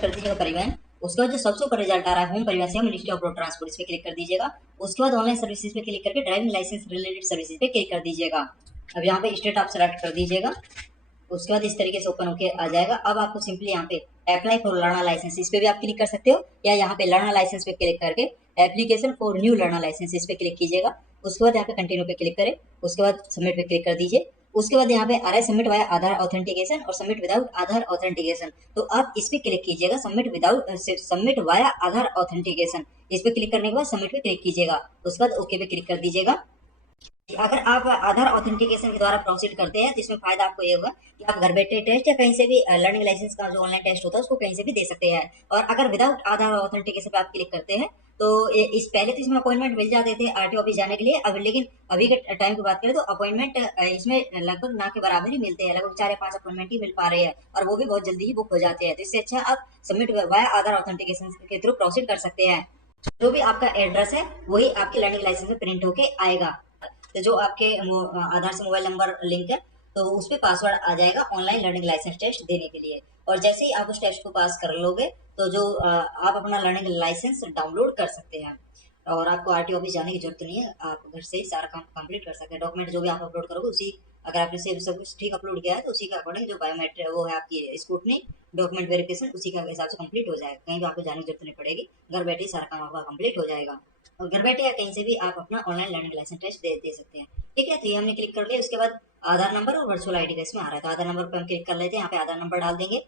कर दीजिएगा परिवहन। उसके बाद जो सबसे ऊपर रिजल्ट आ रहा है होम परिवहन से मिनिस्ट्री ऑफ रोड ट्रांसपोर्ट, इस पे क्लिक कर दीजिएगा। उसके बाद ऑनलाइन सर्विसेज पे क्लिक करके ड्राइविंग लाइसेंस रिलेटेड सर्विसेज पे क्लिक कर दीजिएगा। अब यहाँ पे स्टेट आप सेलेक्ट कर दीजिएगा। उसके बाद इस तरीके से ओपन होके आ जाएगा। अब आपको सिंपली यहाँ पे अप्लाई फॉर लर्नर लाइसेंस, इस पे भी आप क्लिक कर सकते हो, या यहाँ पे लर्नर लाइसेंस पे क्लिक करके application for new learner licence इस पे क्लिक कीजिएगा। उसके बाद यहाँ पे कंटिन्यू पे क्लिक करें, उसके बाद सबमिट पे क्लिक कर दीजिए। उसके बाद यहाँ पे आ रहा है सबमिट वाया आधार ऑथेंटिकेशन और सबमिट विदाउट आधार ऑथेंटिकेशन, तो आप इस पे क्लिक कीजिएगा, सबमिट वाया आधार ऑथेंटिकेशन, इस पे क्लिक करने के बाद सबमिट पे क्लिक कीजिएगा। उसके बाद ओके पे क्लिक कर दीजिएगा। अगर आप आधार ऑथेंटिकेशन के द्वारा प्रोसीड करते हैं तो इसमें फायदा आपको ये होगा कि आप घर बैठे टेस्ट या कहीं से भी लर्निंग लाइसेंस का जो ऑनलाइन टेस्ट होता है उसको कहीं से भी दे सकते हैं। और अगर विदाउट आधार ऑथेंटिकेशन पे आप क्लिक करते हैं तो इस पहले तो इसमें अपॉइंटमेंट मिल जाते थे आरटीओ ऑफिस जाने के लिए, अब लेकिन अभी के टाइम की बात करें तो अपॉइंटमेंट इसमें लगभग ना के बराबर ही मिलते हैं, लगभग 4 या 5 अपॉइंटमेंट ही मिल पा रहे हैं और वो भी बहुत जल्दी ही बुक हो जाते हैं। तो इससे अच्छा आप सबमिट वाया आधार ऑथेंटिकेशन के थ्रू प्रोसीड कर सकते हैं। जो भी आपका एड्रेस है वही आपके लर्निंग लाइसेंस में प्रिंट होके आएगा। तो जो आपके आधार से मोबाइल नंबर लिंक है तो उस पर पासवर्ड आ जाएगा ऑनलाइन लर्निंग लाइसेंस टेस्ट देने के लिए। और जैसे ही आप उस टेस्ट को पास कर लोगे तो जो आप अपना लर्निंग लाइसेंस डाउनलोड कर सकते हैं और आपको आरटीओ ऑफिस जाने की जरूरत नहीं है, आप घर से ही सारा काम कंप्लीट कर सकते हैं। डॉक्यूमेंट जो भी आप अपलोड करोगे उसी, अगर आपने सब कुछ ठीक अपलोड किया है तो उसी के अकॉर्डिंग जो बायोमेट्रिक वो है आपकी स्क्रूटनी डॉक्यूमेंट वेरिफिकेशन उसी के हिसाब से कंप्लीट हो जाएगा, कहीं भी आपको जाने की जरूरत नहीं पड़ेगी, घर बैठे सारा काम आपका कंप्लीट हो जाएगा। और घर बैठे या कहीं से भी आप अपना ऑनलाइन लर्निंग लाइसेंस टेस्ट दे सकते हैं। ठीक है, तो ये हमने क्लिक कर लिया। उसके बाद आधार नंबर और वर्चुअल आईडी का इसमें आ रहा है, तो आधार नंबर पे हम क्लिक कर लेते हैं, यहाँ पे आधार नंबर डाल देंगे।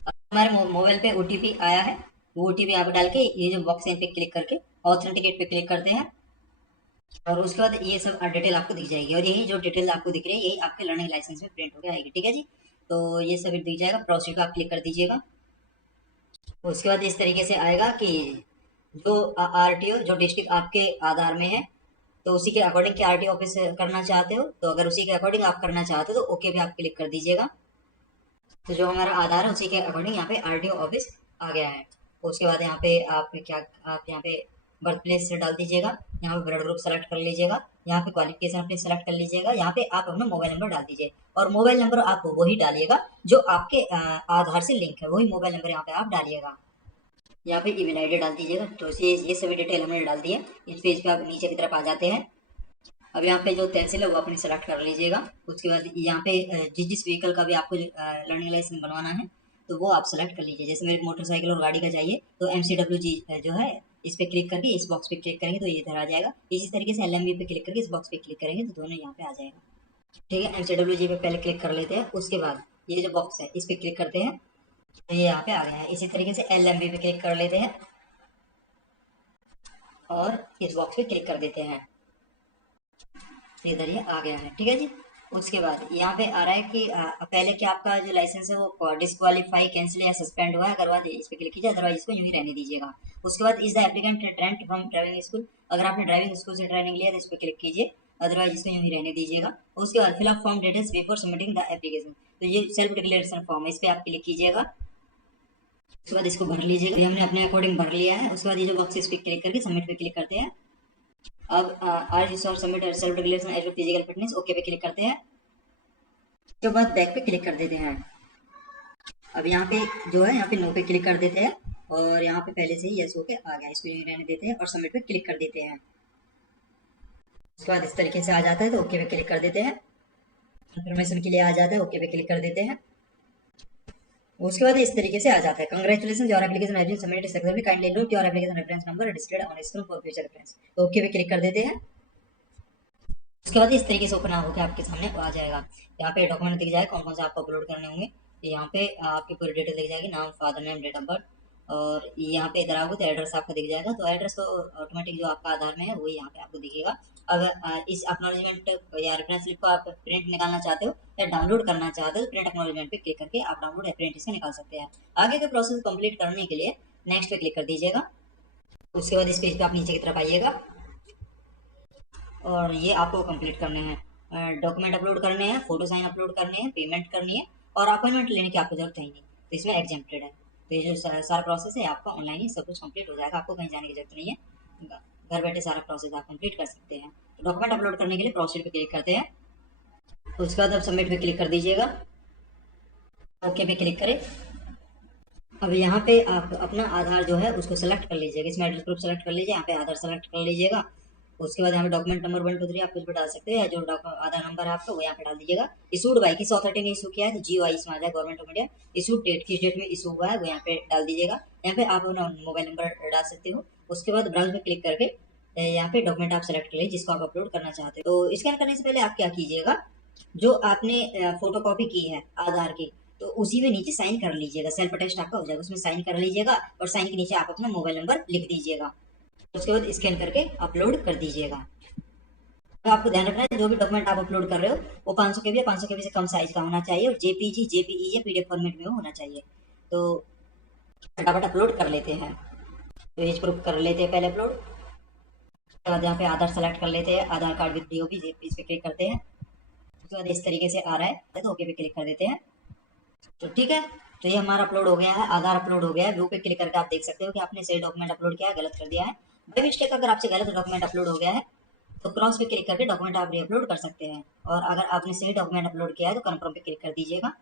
हमारे मोबाइल पे ओटीपी आया है, वो ओटीपी आप डाल के ये जो बॉक्स है इन पे क्लिक करके ऑथेंटिकेट पे क्लिक करते हैं और उसके बाद ये सब डिटेल आपको दिख जाएगी और यही जो डिटेल आपको दिख रही है यही आपके लर्निंग लाइसेंस में प्रिंट होकर आएगी। ठीक है जी, तो ये सब दिख जाएगा, प्रोसीड पे आप क्लिक कर दीजिएगा। उसके बाद इस तरीके से आएगा कि जो आरटीओ जो डिस्ट्रिक्ट आपके आधार में है तो उसी के अकॉर्डिंग के आरटीओ ऑफिस करना चाहते हो, तो अगर उसी के अकॉर्डिंग आप करना चाहते हो तो ओके पे आप क्लिक कर दीजिएगा। तो जो हमारा आधार है उसी के अकॉर्डिंग यहाँ पे आरटीओ ऑफिस आ गया है। तो उसके बाद यहाँ पे आप यहाँ पे बर्थ प्लेस डाल दीजिएगा, यहाँ पे ब्लड ग्रुप सेलेक्ट कर लीजिएगा, यहाँ पे क्वालिफिकेशन अपनी सेलेक्ट कर लीजिएगा, यहाँ पे आप अपना मोबाइल नंबर डाल दीजिए और मोबाइल नंबर आप वही डालिएगा जो आपके आधार से लिंक है, वही मोबाइल नंबर यहाँ पे आप डालिएगा। यहाँ पे ईमेल आईडी डाल दीजिएगा। तो ये सभी डिटेल हमने डाल दी है। इस पेज पे आप नीचे की तरफ आ जाते हैं। अब यहाँ पे जो तहसील है वो अपनी सेलेक्ट कर लीजिएगा। उसके बाद यहाँ पे जिस व्हीकल का भी आपको लर्निंग लाइसेंस बनवाना है तो वो आप सेलेक्ट कर लीजिए। जैसे मेरे को मोटरसाइकिल और गाड़ी का चाहिए तो MCWG जो है इस पे क्लिक करके इस बॉक्स पे क्लिक करेंगे तो ये इधर आ जाएगा। इसी तरीके से LMV पे क्लिक करके इस बॉक्स पे क्लिक करेंगे तो दोनों यहाँ पे आ जाएगा। ठीक है, MCWG पे पहले क्लिक कर लेते हैं। उसके बाद ये जो बॉक्स है इस पे क्लिक करते हैं तो ये यहाँ पे आ गया है। इसी तरीके से LMV पे क्लिक कर लेते हैं और इस बॉक्स पे क्लिक कर देते हैं, इधर ये आ गया है। ठीक है जी, उसके बाद यहाँ पे आ रहा है कि पहले कि आपका जो लाइसेंस है वो डिस्क्वालीफाई कैंसिल या सस्पेंड हुआ है, अगर बाद इस पे क्लिक कीजिए, अदरवाइज इसको यूं ही रहने दीजिएगा। उसके बाद is the applicant trend from driving school, अगर आपने ड्राइविंग स्कूल से ट्रेनिंग लिया तो इस पे क्लिक कीजिए, अदरवाइज इसको यूं ही रहने दीजिएगा। उसके बाद fill up form details before submitting the application, तो ये सेल्फ डिक्लेरेशन फॉर्म है, इस पे आप क्लिक कीजिएगा। उसके बाद इसको भर लीजिएगा, हमने अपने अकॉर्डिंग भर लिया है। उसके बाद ये जो बॉक्स इस पे क्लिक करके सबमिट पे क्लिक करते हैं। अब आज इस और submit self declaration as physical fitness, okay पे क्लिक करते हैं। उसके बाद बैक पे क्लिक कर देते हैं। अब यहाँ पे जो है यहाँ पे नो पे क्लिक कर देते हैं और यहाँ पे पहले से ही यस होके आ गया, इसको यहीं रहने देते हैं और सबमिट पे क्लिक कर देते हैं। उसके बाद इस तरीके से आ जाता है तो ओके पे क्लिक कर देते हैं, इन्फॉर्मेशन के लिए आ जाता है, ओके पे क्लिक कर देते हैं। उसके बाद इस तरीके से आ जाता है, congratulation your application has been submitted successfully, kindly note your application reference number displayed on screen for future reference, तो ओके पे क्लिक कर देते हैं। उसके बाद इस तरीके से ओपन होकर आपके सामने आ जाएगा। यहाँ पे डॉक्यूमेंट दिख जाएगा कौन कौन से आपको अपलोड करने होंगे, यहाँ पे आपकी पूरी डिटेल दिख जाएगी, नाम, father name, date of birth, और यहाँ पे इधर आओगे तो एड्रेस आपका दिख जाएगा। तो एड्रेस तो ऑटोमेटिक जो आपका आधार में है वही यहाँ पे आपको दिखेगा। अगर इस एक्नॉलेजमेंट या रेफरेंस स्लिप को आप प्रिंट निकालना चाहते हो या डाउनलोड करना चाहते हो तो प्रिंट एक्नॉलेजमेंट पे क्लिक करके आप डाउनलोड या प्रिंट इसे निकाल सकते हैं। आगे के प्रोसेस कंप्लीट करने के लिए नेक्स्ट पे क्लिक कर दीजिएगा। उसके बाद इस पेज पे आप नीचे की तरफ आइएगा और ये आपको कंप्लीट करने हैं, डॉक्यूमेंट अपलोड करने हैं, फोटो साइन अपलोड करने हैं, पेमेंट करनी है और अपॉइंटमेंट लेने की आपको जरूरत है ही नहीं, तो इसमें एग्जेम्प्टेड है। तो ये जो सारा प्रोसेस है आपका ऑनलाइन ही सब कुछ कंप्लीट हो जाएगा, आपको कहीं जाने की जरूरत नहीं है, घर बैठे सारा प्रोसेस आप कंप्लीट कर सकते हैं। तो डॉक्यूमेंट अपलोड करने के लिए प्रोसीड पे क्लिक करते हैं, उसके बाद आप सबमिट पे क्लिक कर दीजिएगा, ओके पे क्लिक करें। अब यहाँ पे आप अपना आधार जो है उसको सेलेक्ट कर लीजिएगा, इसमें एड्रेस प्रूफ सेलेक्ट कर लीजिए, यहाँ पे आधार सेलेक्ट कर लीजिएगा। उसके बाद यहाँ पे डॉक्यूमेंट नंबर 1 2 3 आप कुछ भी डाल सकते हैं, या जो आधार नंबर है आपका वो यहाँ पे डाल दीजिएगा। इशूड बाई किस अथॉरिटी ने इशू किया है तो GOI इसमें आ जाए, government of India. Issue date किस डेट में इशू हुआ है वो यहाँ पे डाल दीजिएगा। यहाँ पे आप अपना मोबाइल नंबर डाल सकते हो। उसके बाद ब्राउज में क्लिक करके यहाँ पे डॉक्यूमेंट आप सेलेक्ट कर लीजिए जिसको आप अपलोड करना चाहते हो। तो स्कैन करने से पहले आप क्या कीजिएगा, जो आपने फोटो कॉपी की है आधार की, तो उसी में नीचे साइन कर लीजिएगा, सेल्फ अटेस्ट आपका हो जाएगा, उसमें साइन कर लीजिएगा और साइन के नीचे आप अपना मोबाइल नंबर लिख दीजिएगा। उसके बाद स्कैन करके अपलोड कर दीजिएगा। तो आपको ध्यान रखना है जो भी डॉक्यूमेंट आप अपलोड कर रहे हो वो 500 KB या 500 KB से कम साइज का होना चाहिए, और JPG JPE या PDF फॉर्मेट में होना चाहिए। तो फटाफट अपलोड कर लेते हैं। तो एज प्रूफ कर लेते हैं पहले अपलोड। उसके बाद यहाँ पे आधार सेलेक्ट कर लेते हैं, आधार कार्ड विद DOP इस पे क्लिक करते हैं। उसके बाद इस तरीके से आ रहा है तो ओके पे क्लिक कर देते हैं। तो ठीक है, तो ये हमारा अपलोड हो गया है, आधार अपलोड हो गया है। व्यू पे क्लिक करके आप देख सकते हो कि आपने सही डॉक्यूमेंट अपलोड किया है, गलत कर दिया है। बाई मिस्टेक अगर आपसे गलत डॉक्यूमेंट अपलोड हो गया है तो क्रॉस पे क्लिक करके डॉक्यूमेंट आप रीअपलोड कर सकते हैं, और अगर आपने सही डॉक्यूमेंट अपलोड किया है तो कन्फर्म पे क्लिक कर दीजिएगा।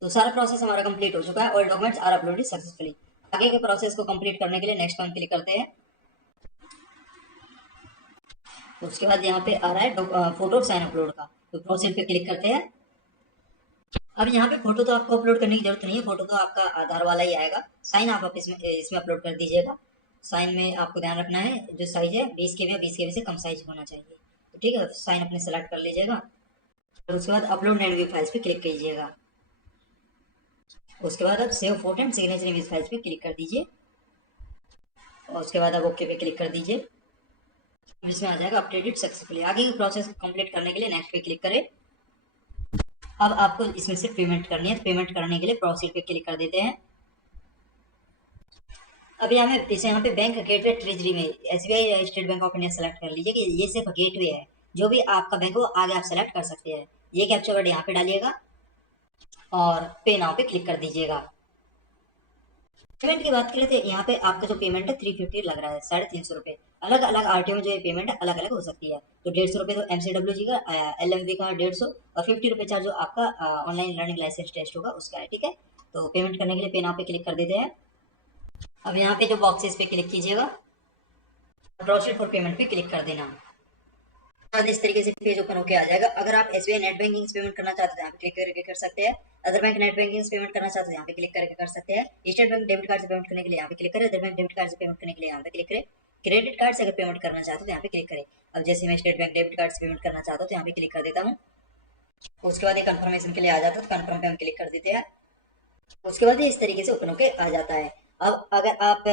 तो सारा प्रोसेस हमारा कंप्लीट हो चुका है, all documents are uploaded successfully. आगे के प्रोसेस को कंप्लीट करने के लिए नेक्स्ट पर क्लिक करते हैं। तो उसके बाद यहाँ पे आ रहा है फोटो साइन अपलोड का, तो प्रोसीड पे क्लिक करते हैं। अब यहाँ पे फोटो तो आपको अपलोड करने की जरूरत नहीं है, फोटो तो आपका आधार वाला ही आएगा। साइन आप इसमें अपलोड कर दीजिएगा। साइन में आपको ध्यान रखना है जो साइज है 20 KB या 20 KB से कम साइज होना चाहिए। तो ठीक है, साइन अपने सेलेक्ट कर लीजिएगा और उसके बाद अपलोड एंड व्यू फाइल्स पे क्लिक कीजिएगा। उसके बाद आप save photo and signature image files पे क्लिक कर दीजिए, और उसके बाद आप ओके पे क्लिक कर दीजिए। इसमें आ जाएगा अपडेटेड सक्सेसफुली। आगे की प्रोसेस कंप्लीट करने के लिए नेक्स्ट पे क्लिक करें। अब आपको इसमें से पेमेंट करनी है, तो पेमेंट करने के लिए प्रोसीड पे क्लिक कर देते हैं। अब यहाँ पे बैंक गेटवे ट्रेजरी में SBI state bank of India select कर लीजिए कि ये सिर्फ गेटवे है, जो भी आपका बैंक हो आगे आप सेलेक्ट कर सकते हैं। ये कैप्चा वर्ड यहाँ पे डालिएगा और पे नाउ पे क्लिक कर दीजिएगा। पेमेंट की बात करें तो यहाँ पे आपका जो पेमेंट है 350 लग रहा है, 350 रुपये। अलग अलग RTO में जो ये पेमेंट है अलग अलग हो सकती है। तो 150 रुपये तो MCWG का, LMV का 150, और 50 रुपये चार्ज जो आपका ऑनलाइन लर्निंग लाइसेंस टेस्ट होगा उसका है। ठीक है, तो पेमेंट करने के लिए पे नाउ पे क्लिक कर देते हैं। अब यहाँ पे जो बॉक्सेस पे क्लिक कीजिएगा, प्रोसीड फॉर पेमेंट पे क्लिक कर देना। इस तरीके से पेज ओपन होकर आ जाएगा। अगर आप SBI नेट बैंकिंग से पेमेंट करना चाहते हैं तो यहाँ पे क्लिक करके कर सकते हैं। अदर बैंक नेट बैंकिंग से पेमेंट करना चाहते हैं यहाँ पे क्लिक करके कर सकते हैं। स्टेट बैंक डेबिट कार्ड से पेमेंट करने के लिए यहाँ पे क्लिक करें, अदर बैंक डेबिट कार्ड से पेमेंट करने के लिए यहाँ पे क्लिक करें। क्रेडिट कार्ड से अगर पेमेंट करना चाहते हो तो यहाँ पे क्लिक करें। अब जैसे मैं स्टेट बैंक डेबिट कार्ड से पेमेंट करना चाहता हूँ तो यहाँ पे क्लिक कर देता हूँ। उसके बाद ये कंफर्मेशन के लिए आ जाता है, तो कंफर्म पे हम क्लिक कर देते हैं। उसके बाद ये इस तरीके से ओपन होके आ जाता है। अब अगर आप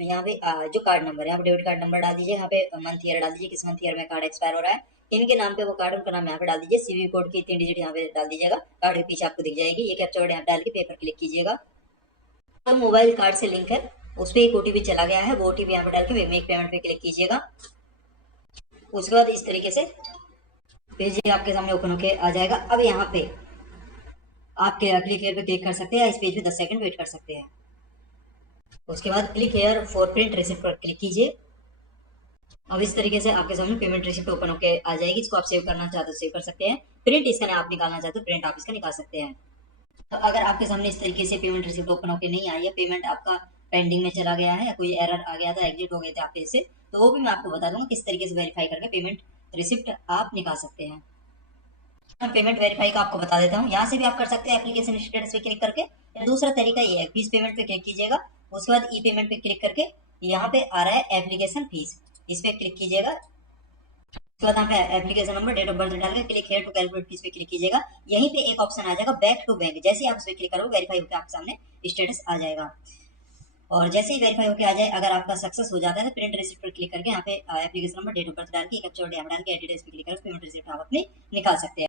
यहाँ पे जो कार्ड नंबर है यहाँ पे डेबिट कार्ड नंबर डाल दीजिए, यहाँ पे मंथ ईयर डाल दीजिए, किस मंथ ईयर में कार्ड एक्सपायर हो रहा है, इनके नाम पे वो कार्ड उनका नाम यहाँ पे डाल दीजिए, CVV कोड की 3 डिजिट यहाँ पे डाल दीजिएगा, कार्ड के पीछे आपको दिख जाएगी। ये कैप्चा कोड यहाँ डाल के पेपर क्लिक कीजिएगा। तो मोबाइल कार्ड से लिंक है, उस पर एक OTP चला गया है, वो OTP यहाँ पे डाल के मेक पेमेंट पे क्लिक कीजिएगा। उसके बाद इस तरीके से पेज आपके सामने ओपन होके आ जाएगा। अब यहाँ पे आप क्लिक हेयर पे क्लिक कर सकते हैं, इस पेज पे 10 सेकंड वेट कर सकते हैं। उसके बाद click here for print receipt पर क्लिक कीजिए। अब इस तरीके से आपके सामने पेमेंट रिसिप्ट ओपन होकर आ जाएगी। इसको आप सेव करना चाहते हो सेव कर सकते हैं, प्रिंट इसका आप निकालना चाहते हो प्रिंट आप इसका निकाल सकते हैं। तो अगर आपके सामने इस तरीके से पेमेंट रिसिप्ट ओपन होकर नहीं आई है, पेमेंट आपका पेंडिंग में चला गया है या कोई एरर आ गया था, एग्जिट हो गए थे आपके से, तो वो भी मैं आपको बता दूंगा किस तरीके से वेरीफाई करके पेमेंट रिसिप्ट आप निकाल सकते हैं। मैं पेमेंट वेरीफाई का आपको बता देता हूँ। यहाँ से भी आप कर सकते हैं एप्लीकेशन स्टेटस पे क्लिक करके, या दूसरा तरीका ये है फीस पेमेंट पे क्लिक कीजिएगा। उसके बाद ई पेमेंट पे क्लिक करके यहाँ पे आ रहा है एप्लीकेशन फीस, इस पे क्लिक कीजिएगा। उसके बाद यहाँ पे application number date of birth डाल के click here to calculate fees पे क्लिक कीजिएगा। यहीं पे एक ऑप्शन आ जाएगा बैक टू बैंक, जैसे ही आप उस पर क्लिक करोगे वेरीफाई होकर आपके सामने स्टेटस आ जाएगा। और जैसे ही वेरीफाई होकर आ जाए, अगर आपका सक्सेस हो जाता है तो प्रिंट रिसिप्ट पर क्लिक करके यहाँ पे application number date of birth डाल के कैप्चा कोड डाल के एडिट पे क्लिक करके पेमेंट रिसिप्ट आप अपनी निकाल सकते हैं।